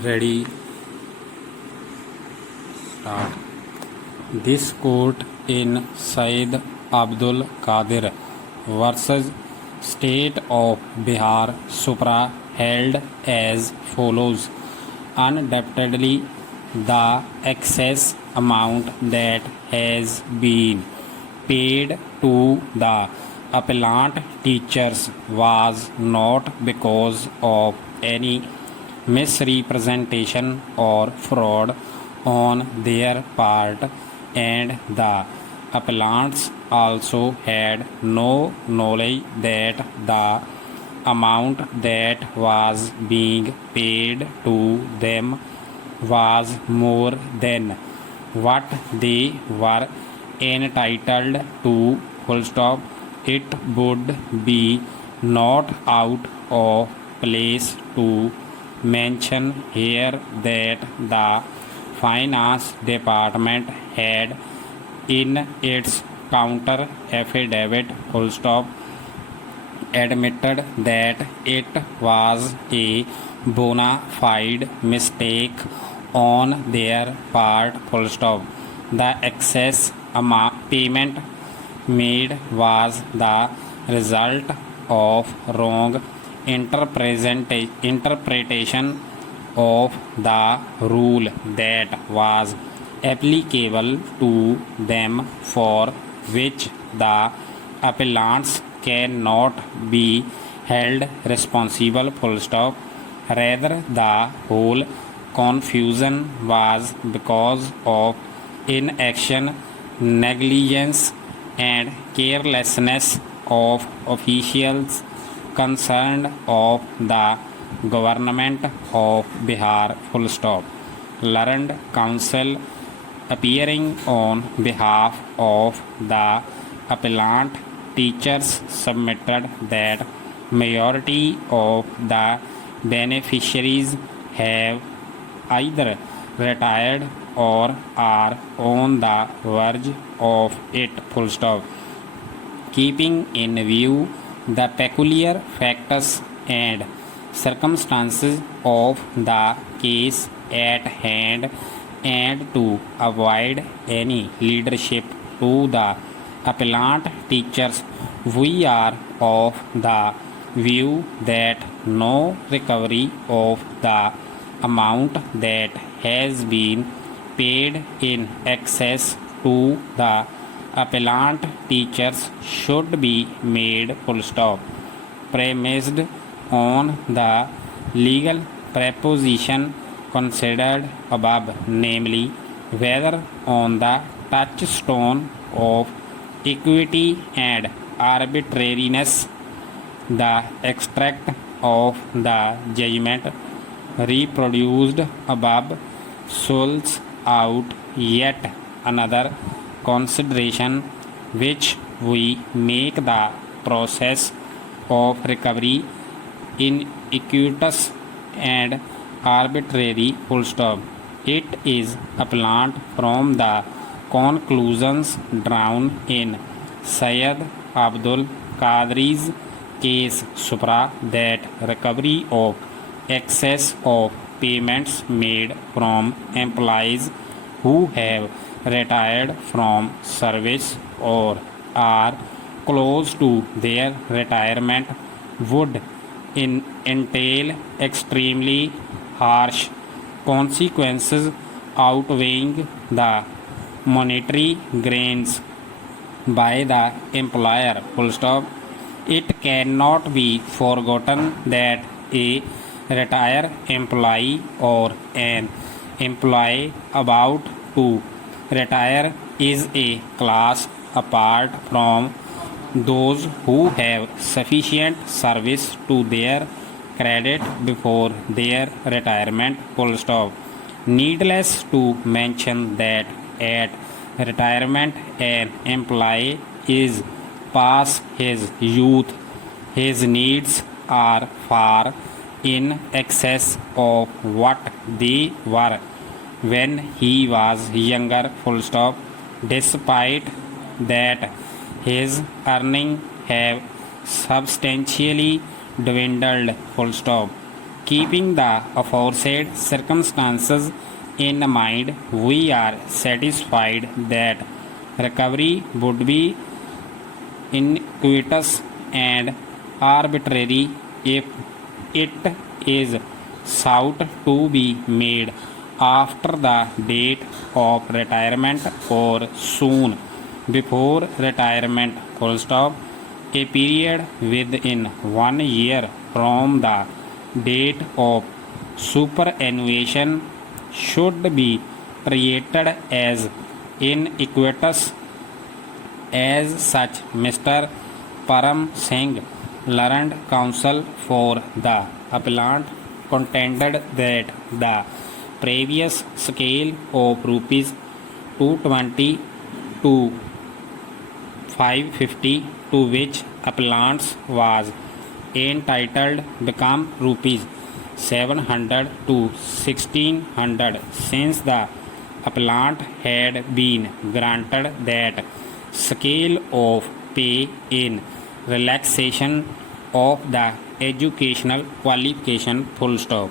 Ready, start. This court in Syed Abdul Qadir versus State of Bihar Supra held as follows. Undoubtedly, the excess amount that has been paid to the appellant teachers was not because of any misrepresentation or fraud on their part, and the appellants also had no knowledge that the amount that was being paid to them was more than what they were entitled to. Full stop. It would be not out of place to mention here that the finance department had in its counter affidavit, full stop, admitted that it was a bona fide mistake on their part, full stop. The excess payment made was the result of wrong interpretation of the rule that was applicable to them, for which the appellants cannot be held responsible, full stop. Rather, the whole confusion was because of inaction, negligence, and carelessness of officials concerned of the government of Bihar, full stop. Learned counsel appearing on behalf of the appellant teachers submitted that majority of the beneficiaries have either retired or are on the verge of it, full stop. Keeping in view the peculiar factors and circumstances of the case at hand, and to avoid any leadership to the appellant teachers, we are of the view that no recovery of the amount that has been paid in excess to the appellant teachers should be made, full stop. Premised on the legal proposition considered above, namely whether on the touchstone of equity and arbitrariness, the extract of the judgment reproduced above spells out yet another consideration, which we make the process of recovery iniquitous and arbitrary, full stop. It is apparent from the conclusions drawn in Syed Abdul Qadir's case supra that recovery of excess of payments made from employees who have retired from service or are close to their retirement would entail extremely harsh consequences outweighing the monetary gains by the employer, full stop. It cannot be forgotten that a retired employee or an employee about to retire is a class apart from those who have sufficient service to their credit before their retirement, full stop. Needless to mention that at retirement an employee is past his youth. His needs are far in excess of what they were when he was younger, full stop. Despite that, his earnings have substantially dwindled, full stop. Keeping the aforesaid circumstances in mind, we are satisfied that recovery would be iniquitous and arbitrary if it is sought to be made after the date of retirement or soon before retirement, full stop. A period within 1 year from the date of superannuation should be treated as iniquitous. As such, Mr. Param Singh, learned counsel for the appellant, contended that the previous scale of rupees 220 to 550 to which appellants was entitled become rupees 700 to 1600 since the appellant had been granted that scale of pay in relaxation of the educational qualification, full stop.